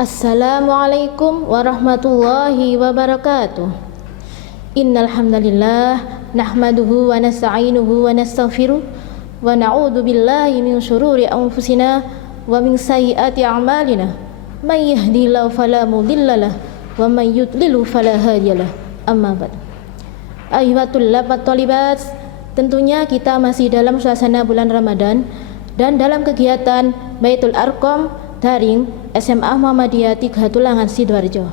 Assalamualaikum warahmatullahi wabarakatuh. Innal hamdalillah nahmaduhu wa nasta'inuhu wa nastaghfiruh wa na'udzu billahi min syururi anfusina wa min sayyiati a'malina. May yahdihillahu fala mudhillalah wa may yudlil fala hadiyalah. Amma ba'd. Ayyuhat tullabat thalibat, tentunya kita masih dalam suasana bulan Ramadan dan dalam kegiatan Baitul Arqam daring SMA Muhammadiyah 3 Tulangan Sidoarjo.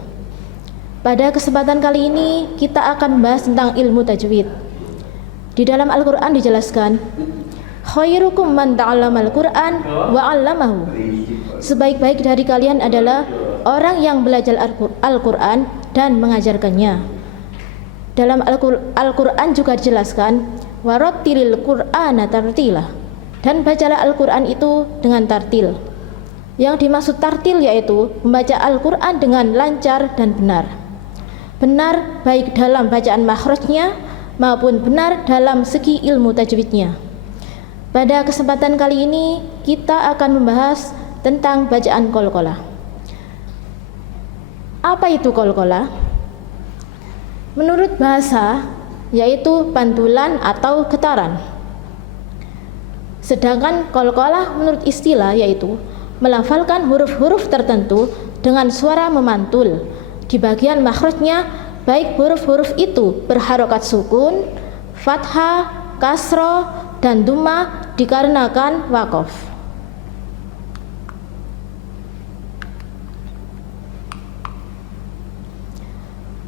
Pada kesempatan kali ini kita akan membahas tentang ilmu tajwid. Di dalam Al-Qur'an dijelaskan, khairukum man ta'allamal Qur'an wa 'allamahu. Sebaik-baik dari kalian adalah orang yang belajar Al-Qur'an dan mengajarkannya. Dalam Al-Qur'an juga dijelaskan, warattilil Qur'ana tartila. Dan bacalah Al-Qur'an itu dengan tartil. Yang dimaksud tartil yaitu membaca Al-Quran dengan lancar dan benar. Benar baik dalam bacaan makhrajnya maupun benar dalam segi ilmu tajwidnya. Pada kesempatan kali ini kita akan membahas tentang bacaan qalqalah. Apa itu qalqalah? Menurut bahasa yaitu pantulan atau getaran. Sedangkan qalqalah menurut istilah yaitu melafalkan huruf-huruf tertentu dengan suara memantul di bagian makhrajnya, baik huruf-huruf itu berharokat sukun, fathah, kasroh, dan dhammah dikarenakan waqaf.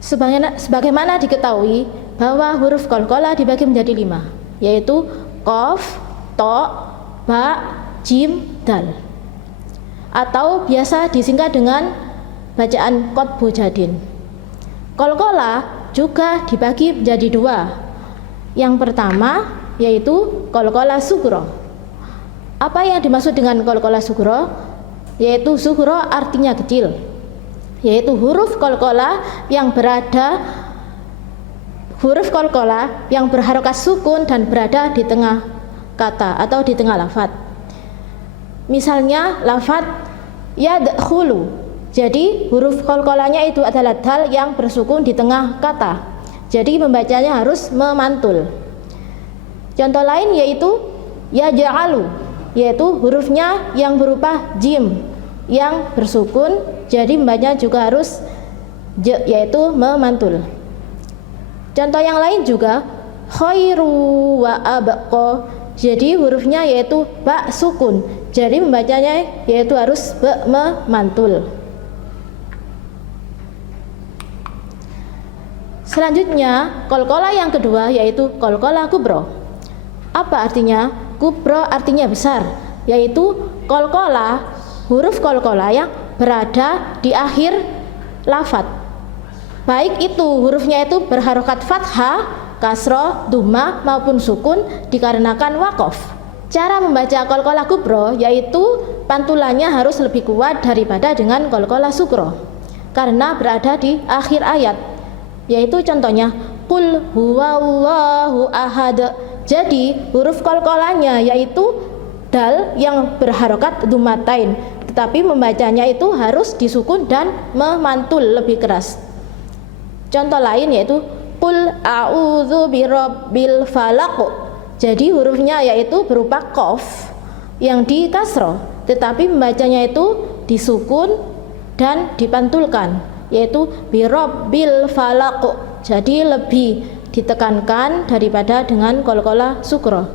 Sebagaimana diketahui bahwa huruf qalqalah dibagi menjadi 5, yaitu qaf, to, ba, jim, dal, atau biasa disingkat dengan bacaan qatbu jadin. Qalqalah juga dibagi menjadi 2. Yang pertama yaitu qalqalah sughra. Apa yang dimaksud dengan qalqalah sughra? Yaitu sughra artinya kecil, yaitu huruf qalqalah yang berharokat sukun dan berada di tengah kata atau di tengah lafaz. Misalnya lafaz yadkhulu. Jadi huruf qalqalahnya itu adalah dal yang bersukun di tengah kata. Jadi membacanya harus memantul. Contoh lain yaitu yaj'alu, yaitu hurufnya yang berupa jim yang bersukun, jadi membacanya juga harus yaitu memantul. Contoh yang lain juga khairu wa abqa. Jadi hurufnya yaitu ba sukun, jadi membacanya yaitu harus memantul. Selanjutnya qalqalah yang kedua yaitu qalqalah kubra. Apa artinya? Kubra artinya besar, yaitu qalqalah, huruf qalqalah yang berada di akhir lafaz. Baik itu hurufnya itu berharokat fathah, kasroh, dhammah maupun sukun dikarenakan waqaf. Cara membaca qalqalah kubra yaitu pantulannya harus lebih kuat daripada dengan qalqalah sughra karena berada di akhir ayat. Yaitu contohnya qul huwallahu ahad. Jadi huruf qalqalahnya yaitu dal yang berharokat dhammatain, tetapi membacanya itu harus disukun dan memantul lebih keras. Contoh lain yaitu qul a'udzu birabbil falaq. Jadi hurufnya yaitu berupa qaf yang di kasroh, tetapi membacanya itu disukun dan dipantulkan, yaitu birabbil falaq. Jadi lebih ditekankan daripada dengan qalqalah sughra.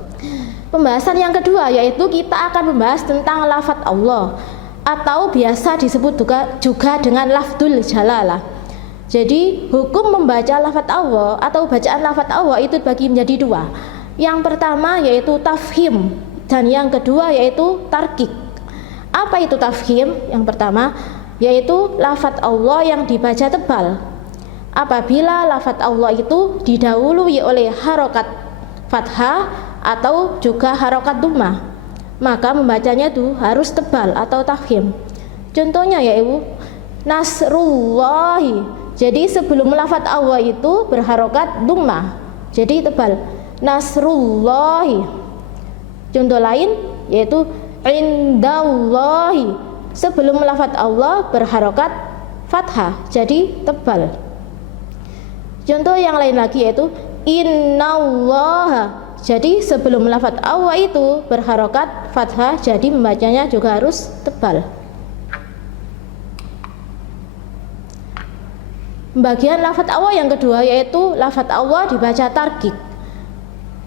Pembahasan yang kedua yaitu kita akan membahas tentang lafaz Allah atau biasa disebut juga dengan lafdzul jalalah. Jadi hukum membaca lafaz Allah atau bacaan lafaz Allah itu dibagi menjadi 2. Yang pertama yaitu tafhim dan yang kedua yaitu tarkik. Apa itu tafhim? Yang pertama yaitu lafaz Allah yang dibaca tebal. Apabila lafaz Allah itu didahului oleh harokat fathah atau juga harokat dhammah, maka membacanya itu harus tebal atau tafhim. Contohnya yaitu nasrullahi. Jadi sebelum lafaz Allah itu berharokat dhammah, jadi tebal, nasrullahi. Contoh lain yaitu indallahi. sebelum lafadz Allah berharokat fathah, jadi tebal. Contoh yang lain lagi yaitu innallaha, jadi sebelum lafadz Allah itu berharokat fathah, jadi membacanya juga harus tebal. Bagian lafadz Allah yang kedua yaitu lafadz Allah dibaca tarkik.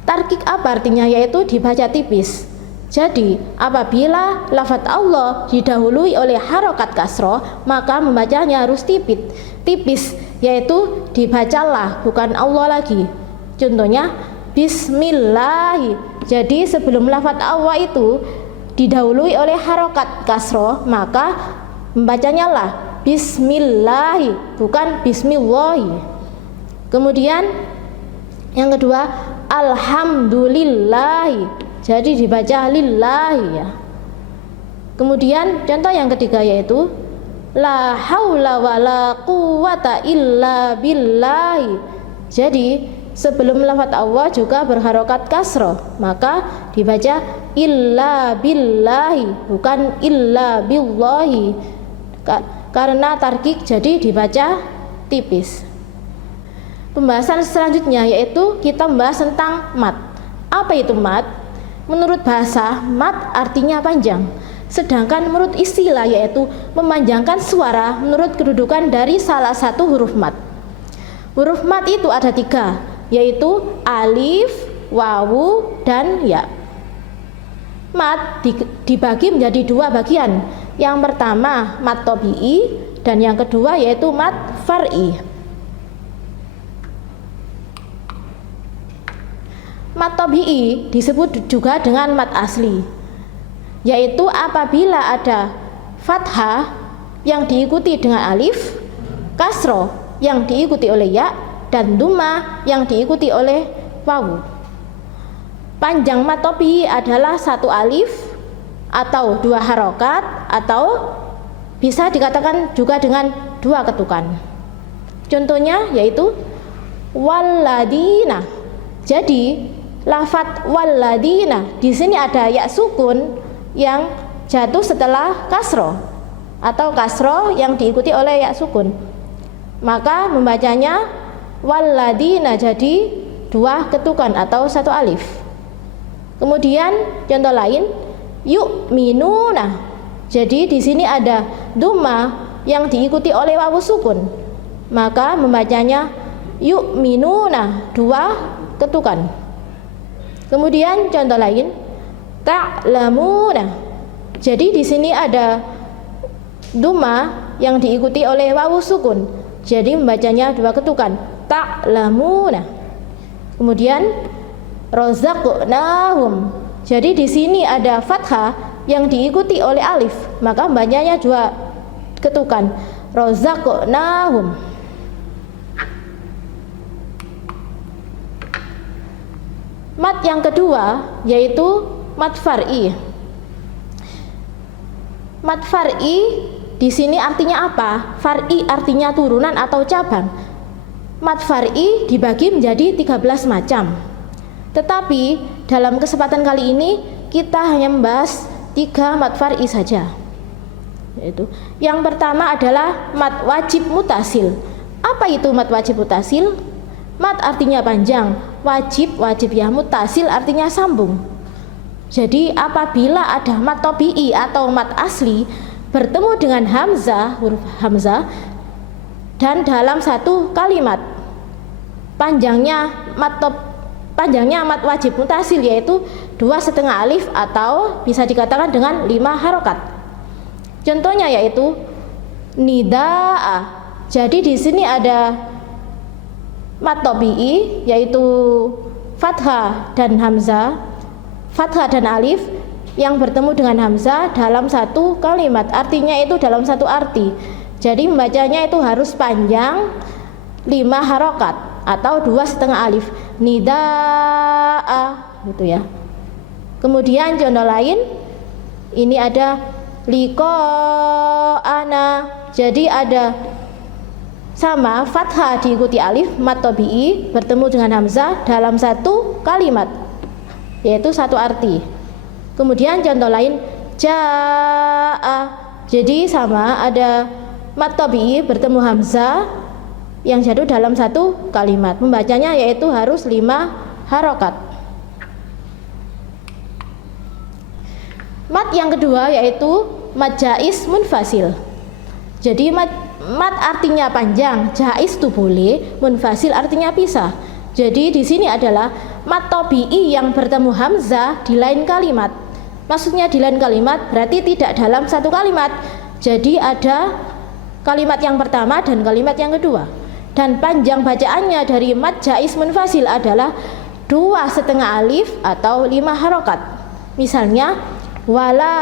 Tarkik apa artinya? Yaitu dibaca tipis. Jadi apabila lafadz Allah didahului oleh harokat kasroh, maka membacanya harus tipis, yaitu dibacalah, bukan Allah lagi. Contohnya bismillah. Jadi sebelum lafadz Allah itu didahului oleh harokat kasroh, maka membacanya lah bismillah, bukan bismillah. Kemudian yang kedua alhamdulillah, jadi dibaca lillahi ya. Kemudian contoh yang ketiga yaitu la haula wala quwata illa billahi, jadi sebelum lafadz Allah juga berharokat kasroh, maka dibaca illa billahi, bukan illa billahi, karena tarkik jadi dibaca tipis. Pembahasan selanjutnya yaitu kita membahas tentang mat. Apa itu mat? Menurut bahasa, mat artinya panjang, sedangkan menurut istilah yaitu memanjangkan suara menurut kedudukan dari salah satu huruf mat. Huruf mat itu ada 3, yaitu alif, wawu, dan ya. Mat dibagi menjadi 2 bagian. Yang pertama mat tabi'i, dan yang kedua yaitu mat far'i. Mat tabi'i disebut juga dengan mat asli, yaitu apabila ada fathah yang diikuti dengan alif, kasroh yang diikuti oleh ya, dan dhamma yang diikuti oleh wawu. Panjang mat tabi'i adalah 1 alif atau 2 harokat, atau bisa dikatakan juga dengan 2 ketukan. Contohnya yaitu walladina. Jadi lafadz walladina di sini ada ya sukun yang jatuh setelah kasroh, atau kasroh yang diikuti oleh ya sukun, maka membacanya walladina, jadi 2 ketukan atau 1 alif. Kemudian contoh lain yu'minuna, jadi di sini ada dhamma yang diikuti oleh wawu sukun, maka membacanya yu'minuna, 2 ketukan. Kemudian contoh lain ta'lamuna, jadi di sini ada dhamma yang diikuti oleh wawu sukun, jadi membacanya 2 ketukan, ta'lamuna. Kemudian razaqnahum, jadi di sini ada fathah yang diikuti oleh alif, maka membacanya 2 ketukan, razaqnahum. Mat yang kedua yaitu mat far'i. Mat far'i di sini artinya apa? Far'i artinya turunan atau cabang. Mat far'i dibagi menjadi 13 macam. Tetapi dalam kesempatan kali ini kita hanya membahas 3 mat far'i saja. Yaitu yang pertama adalah mat wajib mutasil. Apa itu mat wajib mutasil? Mat artinya panjang, wajib ya, mutasil artinya sambung. Jadi apabila ada mat tabi'i atau mat asli bertemu dengan hamzah, huruf hamzah, dan dalam satu kalimat panjangnya mat wajib mutasil yaitu 2,5 alif atau bisa dikatakan dengan 5 harokat. Contohnya yaitu nida'a. Jadi di sini ada mat tabi'i yaitu fathah dan hamzah, fathah dan alif yang bertemu dengan hamzah dalam satu kalimat, artinya itu dalam satu arti. Jadi membacanya itu harus panjang 5 harokat atau 2,5 alif, nida'a gitu ya. Kemudian contoh lain ini ada liqa'ana, jadi ada sama fathah diikuti alif, mat tabi'i bertemu dengan hamzah dalam satu kalimat, yaitu satu arti. Kemudian contoh lain ja'a, Jadi sama, ada mat tabi'i bertemu hamzah yang jatuh dalam satu kalimat. Membacanya yaitu harus 5 harokat. Mat yang kedua yaitu mat jaiz munfasil. Jadi mat artinya panjang, jaiz itu boleh, munfasil artinya pisah. Jadi di sini adalah mat tabi'i yang bertemu hamzah di lain kalimat. Maksudnya di lain kalimat berarti tidak dalam satu kalimat. Jadi ada kalimat yang pertama dan kalimat yang kedua. Dan panjang bacaannya dari mat jaiz munfasil adalah 2,5 alif atau 5 harokat. Misalnya wala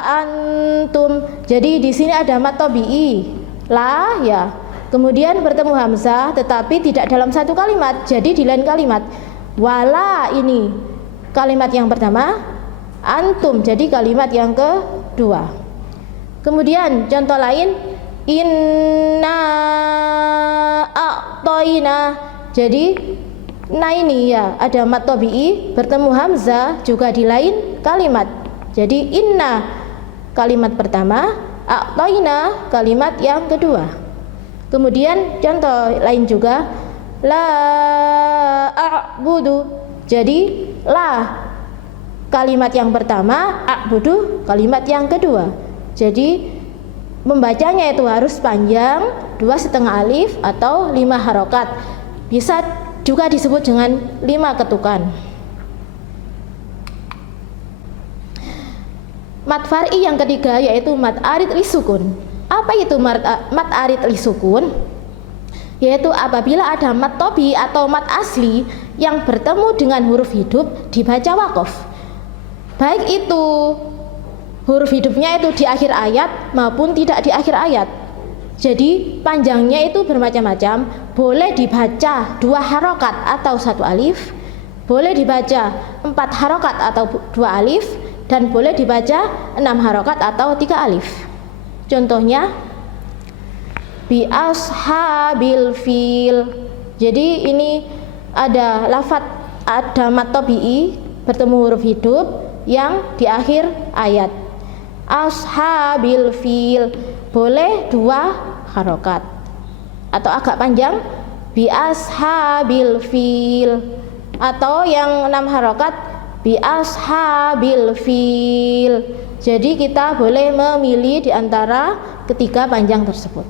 antum. Jadi di sini ada mat tabi'i la ya. Kemudian bertemu hamzah tetapi tidak dalam satu kalimat. Jadi di lain kalimat. Wala ini kalimat yang pertama, antum jadi kalimat yang kedua. Kemudian contoh lain, inna a'toina. Jadi nah ini ya ada mat tabi'i bertemu hamzah juga di lain kalimat. Jadi inna kalimat pertama, a'toina kalimat yang kedua. Kemudian contoh lain juga, la a'budu. Jadi la kalimat yang pertama, a'budu kalimat yang kedua. Jadi membacanya itu harus panjang, 2,5 alif atau 5 harokat. Bisa juga disebut dengan 5 ketukan. Mat far'i yang ketiga yaitu mat arid li sukun. Apa itu mat arid li sukun? Yaitu apabila ada mat tobi atau mat asli yang bertemu dengan huruf hidup dibaca wakof. Baik itu huruf hidupnya itu di akhir ayat maupun tidak di akhir ayat. Jadi panjangnya itu bermacam-macam. Boleh dibaca 2 harokat atau 1 alif, boleh dibaca 4 harokat atau 2 alif, dan boleh dibaca 6 harokat atau 3 alif. Contohnya bi ashabil fil. Jadi ini ada lafadz, ada mat tabi'i bertemu huruf hidup yang di akhir ayat. Ashabil fil boleh 2 harokat atau agak panjang, bi ashabil fil, atau yang 6 harokat bi ashabil fil. Jadi kita boleh memilih di antara ketiga panjang tersebut.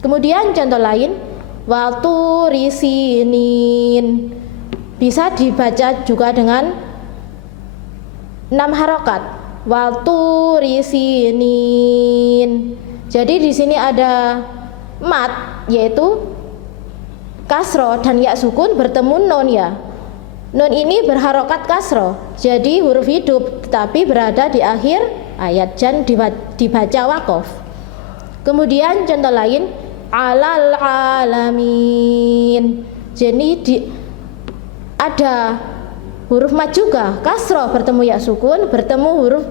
Kemudian contoh lain, waturi sinin bisa dibaca juga dengan 6 harokat, waturi sinin. Jadi di sini ada mat yaitu kasro dan ya sukun bertemu nun ya. Nun ini berharokat kasro, jadi huruf hidup tetapi berada di akhir ayat dan dibaca wakof. Kemudian contoh lain, alal alamin. Jadi ada huruf mat juga, kasro bertemu ya sukun bertemu huruf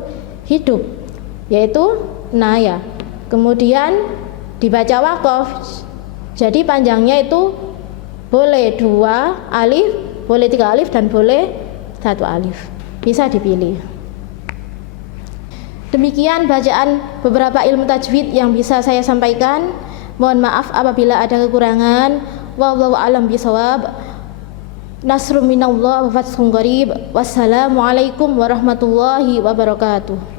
hidup yaitu na ya. Kemudian dibaca wakof, jadi panjangnya itu boleh 2 alif, boleh 3 alif, dan boleh 1 alif, bisa dipilih. Demikian bacaan beberapa ilmu tajwid yang bisa saya sampaikan. Mohon maaf apabila ada kekurangan. Wallahu a'lam bishawab. Nasrun minallah wa fathun qarib. Wassalamualaikum warahmatullahi wabarakatuh.